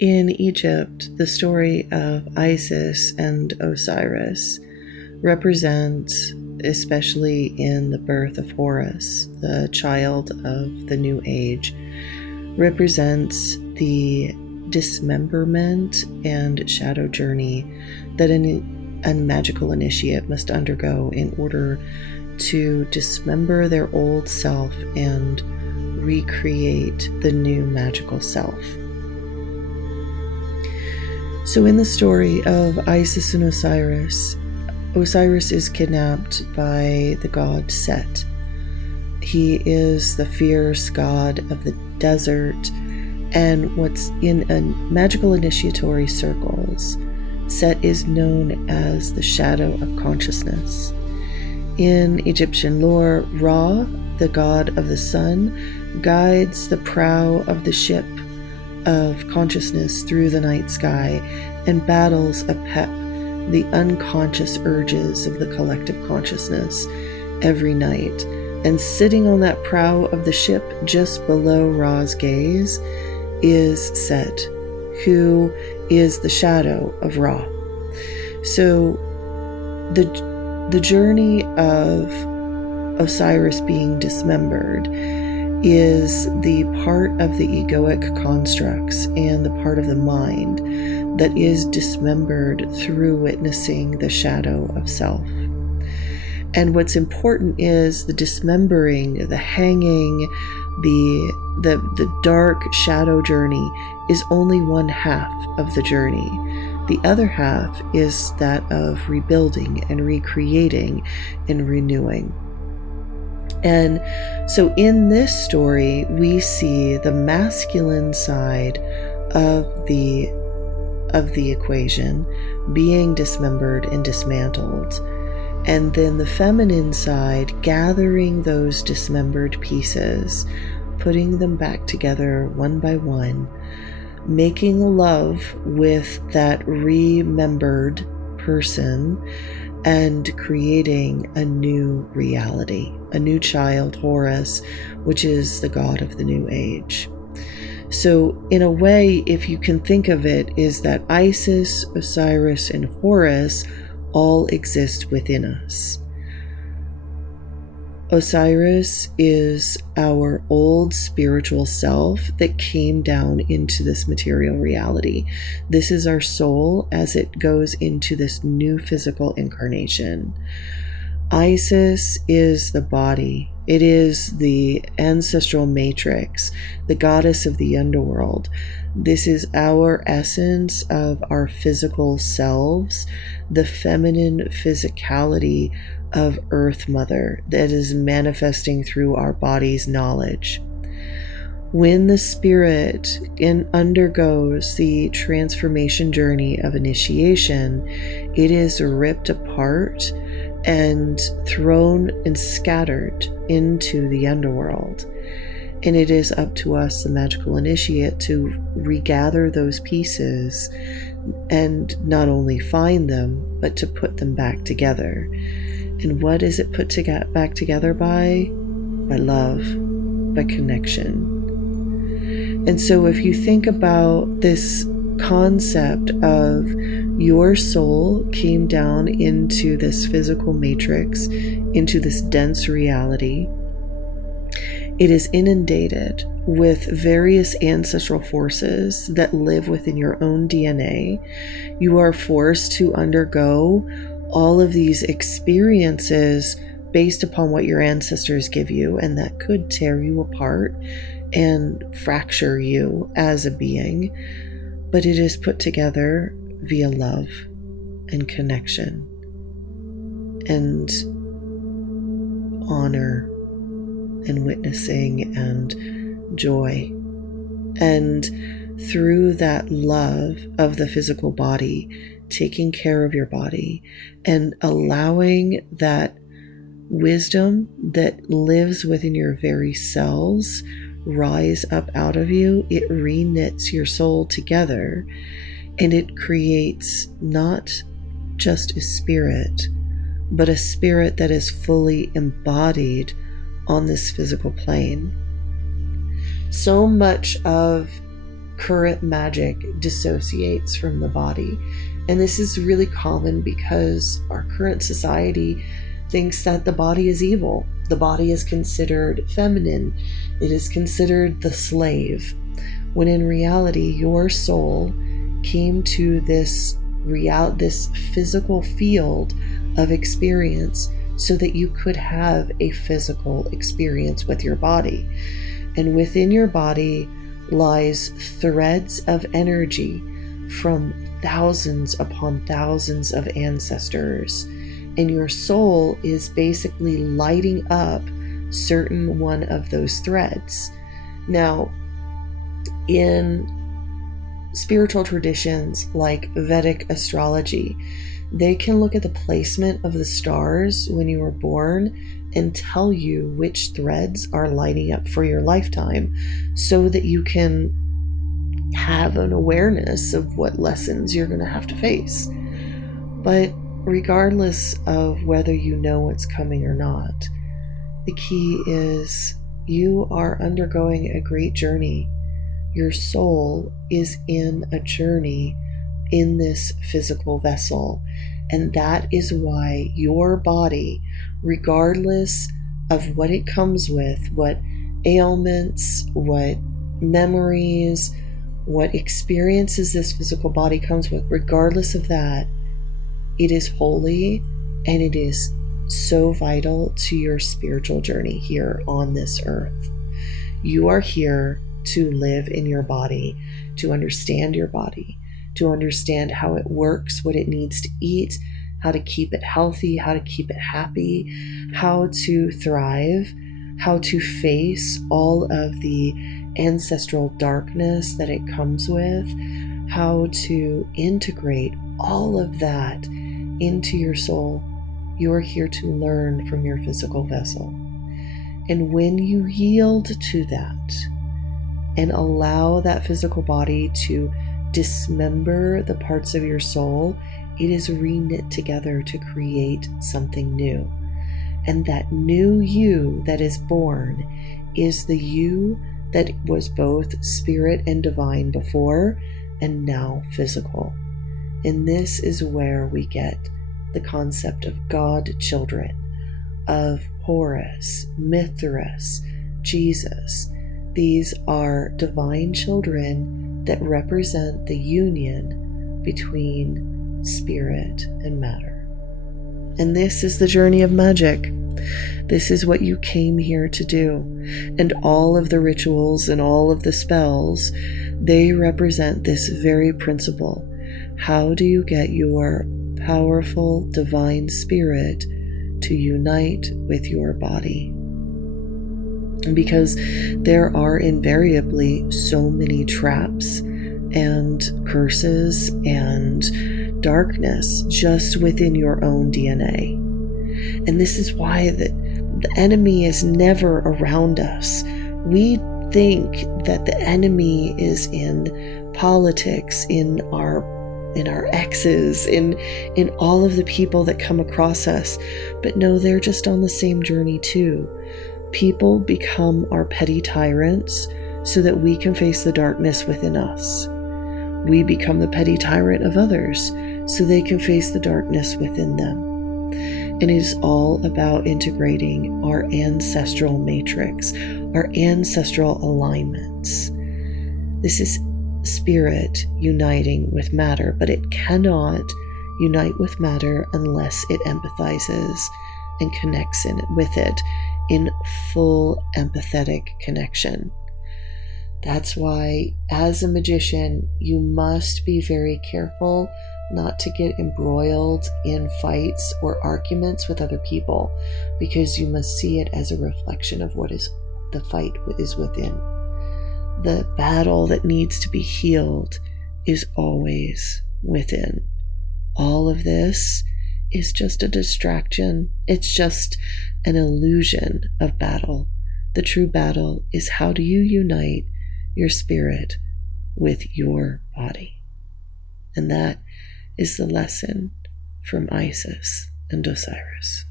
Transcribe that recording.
In Egypt, the story of Isis and Osiris represents, especially in the birth of Horus, the child of the New Age, represents the dismemberment and shadow journey that a magical initiate must undergo in order to dismember their old self and recreate the new magical self. So in the story of Isis and Osiris, Osiris is kidnapped by the god Set. He is the fierce god of the desert, and what's in magical initiatory circles, Set is known as the shadow of consciousness. In Egyptian lore, Ra, the god of the sun, guides the prow of the ship of consciousness through the night sky and battles Apep, the unconscious urges of the collective consciousness, every night. And sitting on that prow of the ship just below Ra's gaze is Set, who is the shadow of Ra. So the journey of Osiris being dismembered is the part of the egoic constructs and the part of the mind that is dismembered through witnessing the shadow of self. And what's important is the dismembering, the hanging, the dark shadow journey is only one half of the journey. The other half is that of rebuilding and recreating and renewing. And so in this story, we see the masculine side of the equation being dismembered and dismantled, and then the feminine side gathering those dismembered pieces, putting them back together one by one, making love with that remembered person and creating a new reality, a new child, Horus, which is the god of the New Age. So in a way, if you can think of it, is that Isis, Osiris, and Horus all exist within us. Osiris is our old spiritual self that came down into this material reality. This is our soul as it goes into this new physical incarnation. Isis is the body. It is the ancestral matrix, the goddess of the underworld. This is our essence of our physical selves, the feminine physicality of Earth Mother that is manifesting through our body's knowledge. When the spirit undergoes the transformation journey of initiation, it is ripped apart and thrown and scattered into the underworld. And it is up to us, the magical initiate, to regather those pieces and not only find them, but to put them back together. And what is it put back together by? By love, by connection. And so if you think about this concept of your soul came down into this physical matrix, into this dense reality, it is inundated with various ancestral forces that live within your own DNA. You are forced to undergo all of these experiences based upon what your ancestors give you, and that could tear you apart and fracture you as a being, but it is put together via love and connection and honor and witnessing and joy. And through that love of the physical body, taking care of your body and allowing that wisdom that lives within your very cells rise up out of you, it reknits your soul together, and it creates not just a spirit, but a spirit that is fully embodied on this physical plane. So much of current magic dissociates from the body. And this is really common because our current society thinks that the body is evil. The body is considered feminine. It is considered the slave. When in reality, your soul came to this physical field of experience so that you could have a physical experience with your body. And within your body lies threads of energy from thousands upon thousands of ancestors. And your soul is basically lighting up certain one of those threads. Now, in spiritual traditions like Vedic astrology, they can look at the placement of the stars when you were born and tell you which threads are lighting up for your lifetime so that you can have an awareness of what lessons you're going to have to face. But regardless of whether you know what's coming or not, the key is you are undergoing a great journey. Your soul is in a journey in this physical vessel. And that is why your body, regardless of what it comes with, what ailments, what memories, what experiences this physical body comes with, regardless of that, it is holy and it is so vital to your spiritual journey here on this earth. You are here to live in your body, to understand your body, to understand how it works, what it needs to eat, how to keep it healthy, how to keep it happy, how to thrive, how to face all of the ancestral darkness that it comes with, how to integrate all of that into your soul. You are here to learn from your physical vessel. And when you yield to that and allow that physical body to dismember the parts of your soul, it is reknit together to create something new. And that new you that is born is the you that was both spirit and divine before and now physical. And this is where we get the concept of God children, of Horus, Mithras, Jesus. These are divine children that represent the union between spirit and matter. And this is the journey of magic. This is what you came here to do. And all of the rituals and all of the spells, they represent this very principle. How do you get your powerful divine spirit to unite with your body? Because there are invariably so many traps and curses and darkness just within your own DNA. And this is why the enemy is never around us. We think that the enemy is in politics, in our exes, in all of the people that come across us. But no, they're just on the same journey too. People become our petty tyrants so that we can face the darkness within us. We become the petty tyrant of others so they can face the darkness within them. And it is all about integrating our ancestral matrix, our ancestral alignments. This is spirit uniting with matter, but it cannot unite with matter unless it empathizes and connects with it in full empathetic connection. That's why, as a magician, you must be very careful not to get embroiled in fights or arguments with other people, because you must see it as a reflection of what is the fight is within. The battle that needs to be healed is always within. All of this is just a distraction. It's just an illusion of battle. The true battle is, how do you unite your spirit with your body? And that is the lesson from Isis and Osiris.